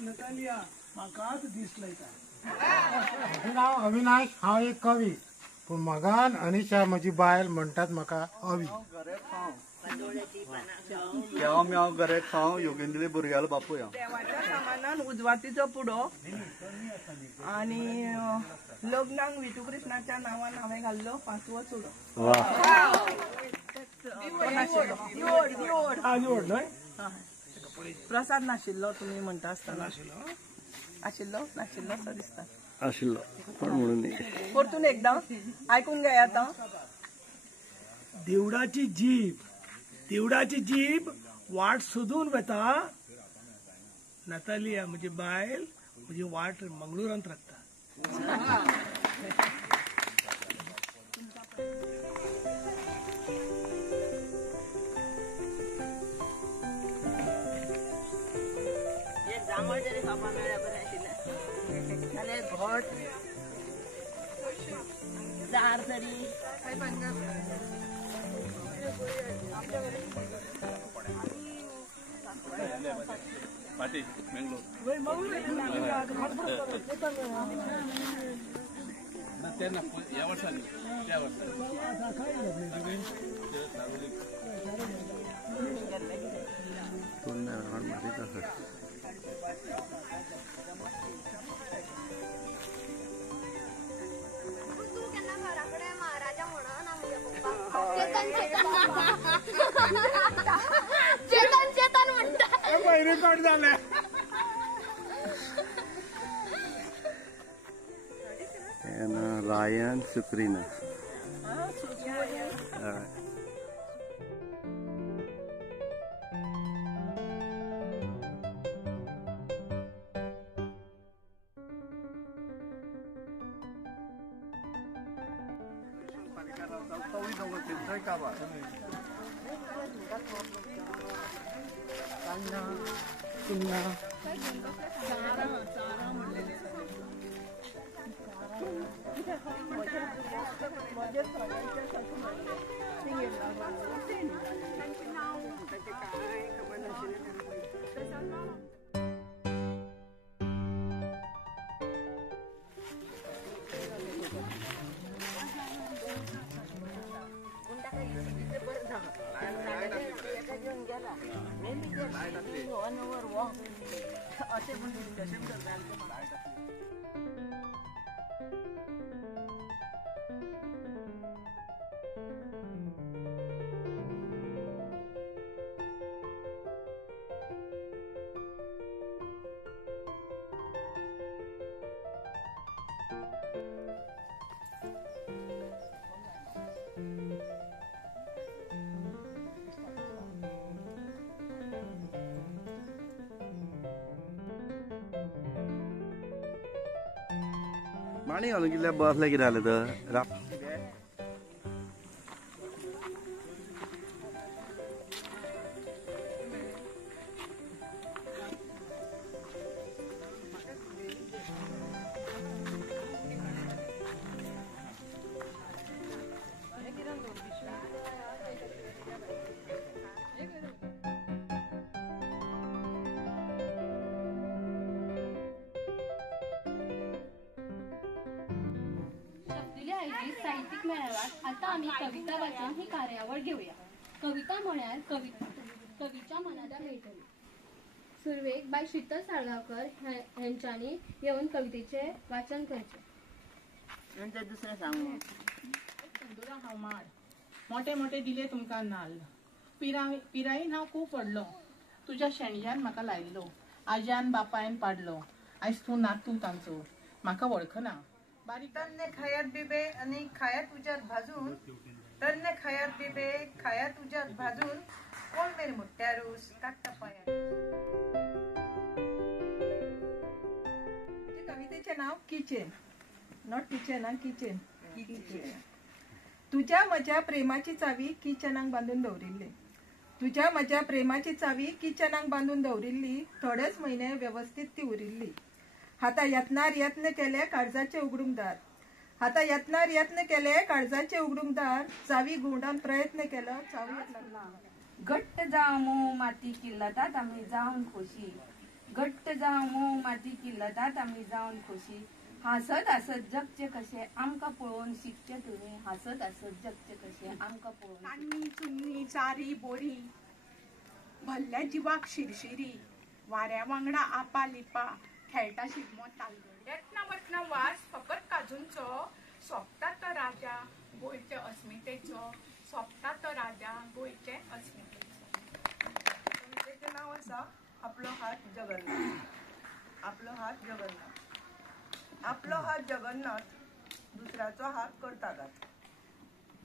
Natalia म्हाकाच दिसलंय का? माझे नाव अविनाश, हांव एक कवी. पूण मगान अनिशा म्हजी बायल म्हणटात म्हाका अवी. म्याव गरे खाव योगेंद्र भुरग्यालो बापूय. देवाच्या सामानान उजवातीचो पुडो आणि लग्नाक विठू कृष्णाच्या नावान हांवें घाल्लो 5वो चुडो. निवड न्हय? प्रसाद नाशिल्लो तुमी म्हणटा आसतना. आशिल्लो नाशिल्लो असो दिसता. आशिल्लो पण म्हणून परतून एकदां आयकून घेया आतां. देवडाची जीब वाट सोदून वता. नतालिया म्हजी बायल म्हजी वाट मंगळुरांत राखता. जांभळ जरी खावपा मेळ्ळ्यार बरें आशिल्लें. नाल्यार घोट जार तरी या वर्षांनी त्या वर्षांनी चेतन म्हणतात. रेकॉर्ड झालं. रायन सुक्रीना माणी घालून कितल्या बसले कितें जालें तर साहित्यिक मेळाव्यात आता आम्ही कविता वाचन ही कार्यावळ घेऊया. कविता म्हळ्यार कवीच्या मनाला मेळटली. सुरवेक बाय शीतल साळगांवकर हेंच्यांनी येवन कवितेचे वाचन करचे. नंतर दुसरें सांगू. तंदुरा हांव माड मोठे मोठे दिले तुमकां नाल्ल. पिरायेन हांव खूब पडलो. तुज्या शेणज्यान म्हाका लायल्लो. आज्यान बापायन पाडलो. आयज तूं नातू तांचो म्हाका वळखना. तरणे खायात बिबे आणि खायात उज्यात भाजून. तरणे खायात बिबे खायात उज्यात भाजून. कोण मेरे मोठ्या रोस काट्टा पाया. कवितेचे नाव किचन. नॉट किचन हा किचन. तुझ्या माझ्या प्रेमाची चावी किचनाक बांधून दवरिल्ली. तुझ्या माझ्या प्रेमाची चावी किचनाक बांधून दवरिल्ली. थोडेच महिने व्यवस्थित ती उरिल्ली. हाता यत्नार यत्न केले काळजाचे उगडूंक दार. हाता यत्नार यत्न केले काळजाचे उगडूंक दार. चावी गुंडान प्रयत्न केलो चावी लागला. घट्ट जावं मोव माती किल्लतात आम्ही जावन खोशी. घट्ट जावं मोव माती की लदात आमी जावन खोशी हसत हसत जगचे कशे आमकां पळोवन शिकचे तुमी हसत हसत जगचे कशे आमकां पळोवन कान्नी चुन्नी चारी बोरी भल्ल्या जिवाक शिरशिरी वाऱ्या वांगडा आपा लिपा खेळटा शिगमो तालगडी येतना वतना वास फकत काजूंचो सोंपता तो राजा गोंयचे अस्मितेचो सोंपता तो राजा गोंयचे अस्मितेचो. कवितेचें नांव आसा आपलो हात जगन्नाथ. आपलो हात जगन्नाथ. आपलो हात जगन्नाथ दुसऱ्याचो हात करता घात.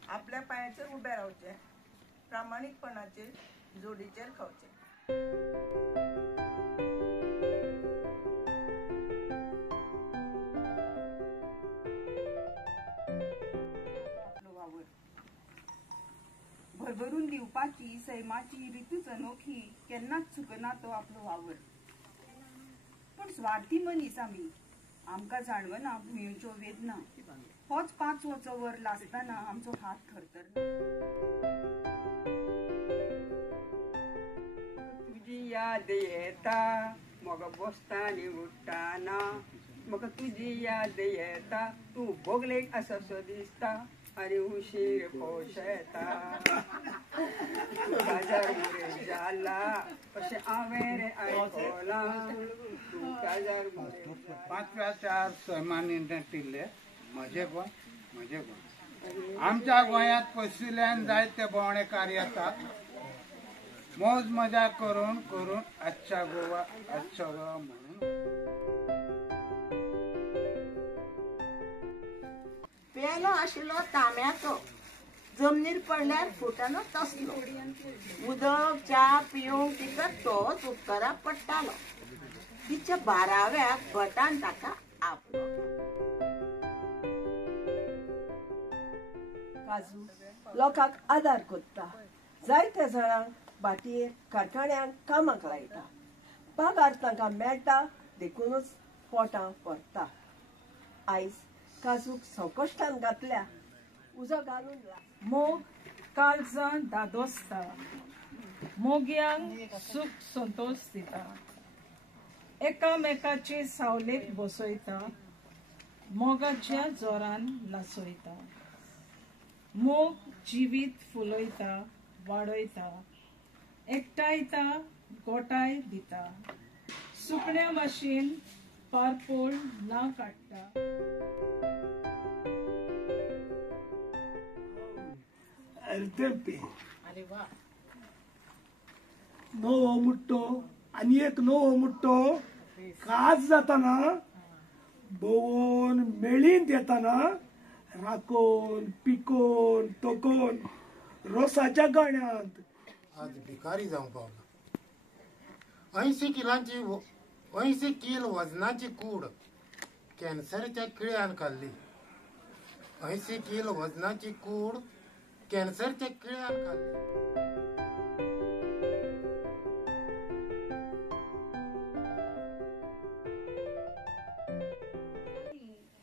आपल्या पांयाचेर उबें रावचें प्रामाणीकपणाचेर जोडीचेर खावचें. भरभरून दिवपाची सैमाची रितूच अनोखी केन्नाच चुकना तो आपलो वावर. पण स्वार्थी मनीस आमी आमकां जाणवना भुंयेच्यो वेदना. होच 5 वर लासतना आमचो हात थरथरना. तुझी याद येता म्हाका बसतानी उठ्ठाना म्हाका तुझी याद येता तूं बोगलेक आसोसो दिसता आनी उशीर पोश येता. काजार मुरे जाला अशें हांवें रे आयकलां तूं काजार मुरे. 5व्या 4 सैमानी नटिल्ले म्हजे गोंय. आमच्या गोंयांत पयसुल्यान जायते भोंवडेकार येतात मौज मजा करून करून आजच्या गोवा आजचो गोवा म्हणून. पेलो आशिल्लो तांब्याचो जमनीर पडल्यार फुटना तसलो उदक च्या पिवंक तिका तोच उपकाराक पडटालो. तिच्या 12व्या भटान ताका आपलो काजू लोकांक आदार करता. जायत्या जाणांक बाटयेक कारखान्यांक कामाक लायता. पगार तांकां मेळटा देखूनच पोटां भरता. आयज काजूक संकश्टान घातल्या उजो घालून मोग काळजां दादोसता. मोग्यांक सूख संतोष दिता. एकामेकाची सावलेक बसयता. मोगाच्या जोरान लासयता. मोग जिवीत फुलयता वाडयता. एकटायता गोटाय दिता. सुकण्या भाशेन पारपोळ ना काडटा. अरे वा. नवो मुट्टो आनी एक नवो मुट्टो काज जाताना भोवून मेळीन येताना राखोन पिकोन तोकोन रोसाच्या गाण्यात आज भिकारी जावंक पावला. 80 किल वजनाची कूड कॅन्सरच्या किळ्यान खाल्ली. 80 किल वजनाची कूड कॅन्सरच्या किळ्यान खाल्ली.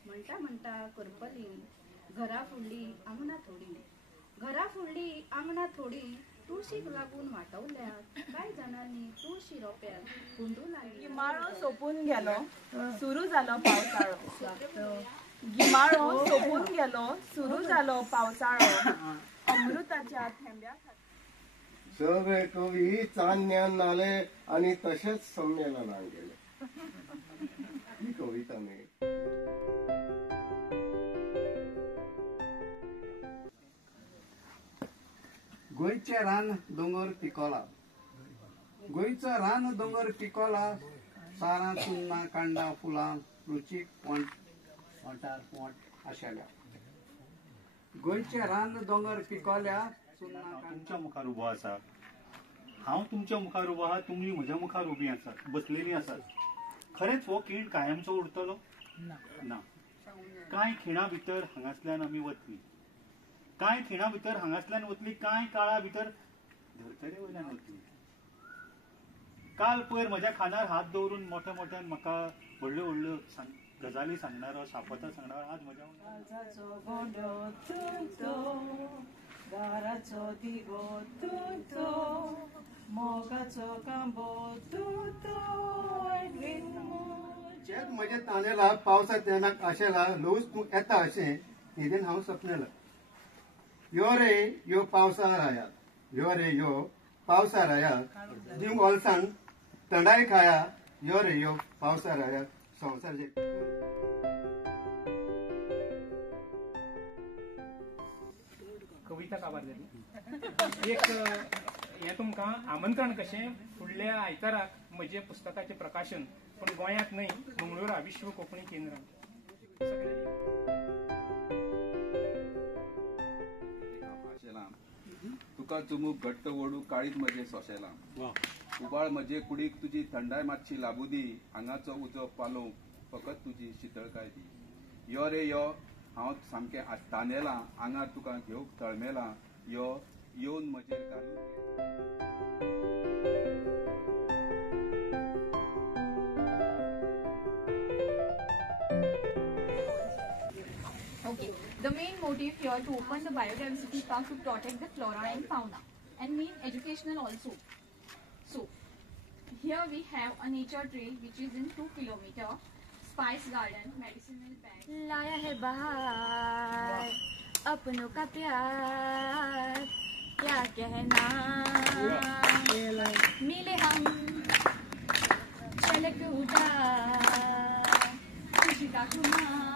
म्हणटा म्हणटा करपली घरा फुडली आंगणा थोडी. घरा फुडली आंगणा थोडी तुळशीक लागून वाटवल्या. कांय जाणांनी तुळशी रोप्याक कुंडू लागली. गिमाळो सोपून गेलो सुरू जालो पावसाळो. गिमाळो सोपून गेलो सुरू जालो पावसाळो. अमृताच्या थेंब्या सगळे कवी चान्यान आले आणि तसेच संमेलनात गेले. ही कविता मी गोंयचे रान दोंगर पिकोला. गोंयचो रान दोंगर पिकोला. सारां चुन्नां कांडा फुलां रुचीक पोंटार पोंट आशेल्या. गोंयचे रान दोंगर पिकोल्या. तुमच्या मुखार उबो आसा. हांव तुमच्या मुखार उबो आहा. तुमी म्हज्या मुखार उबी आसात बसलेली आसात. खरेंच हो खीण कायमचो उरतलो ना. कांय खिणा भितर हांगासल्यान आमी वतली. कांय खिणा भितर हांगासल्यान वतली. कांय काळा भितर धर्तरे वयल्यान वतली. काल पयर म्हज्या खांदार हात दवरून मोठ्या मोठ्यान म्हाका व्हडल्यो व्हडल्यो गजाली सांगणारो शापतां सांगणारो आज म्हज्या दाराचो दिवो तुमचो मोगाचो कांबो शेत म्हजे तांदेला पावसा तेनाक आशेला लोस तूं येता अशें न्हिदेन हांव सपनला. यो रे यो पावसार आयात, यो रे यो पावसार आयात, दिव ओलसाण थंडाय खाया, यो रे यो पावसार आयात, संवसार जे कविता काबार जाली. एक हें तुमकां आमंत्रण कशें फुडल्या आयताराक म्हजे पुस्तकाचें प्रकाशन, पूण गोंयांत न्हय मंगळुरा विश्व कोंकणी केंद्रांत. तुका चुमूक घट्ट ओडू काळीज म्हजे सोशेला. उबाळ म्हजे कुडीक तुजी थंडाय मातशी लाबू दी, आंगाचो उजो पालो फकत तुजी शितळकाय दी. यो रे यो हांव सामकें आस्तानेला, आंगार तुका घेवंक तळमेला, यो येवन म्हजेर घालून. Okay, the main motive here to open the biodiversity park to protect the flora and fauna, and main educational also. So, here we have a nature trail which is in 2 kilometer, spice garden, medicinal bag. लाया है बहार अपनों का प्यार, क्या कहना मिले हम चलक उठा खुशी का खुमार.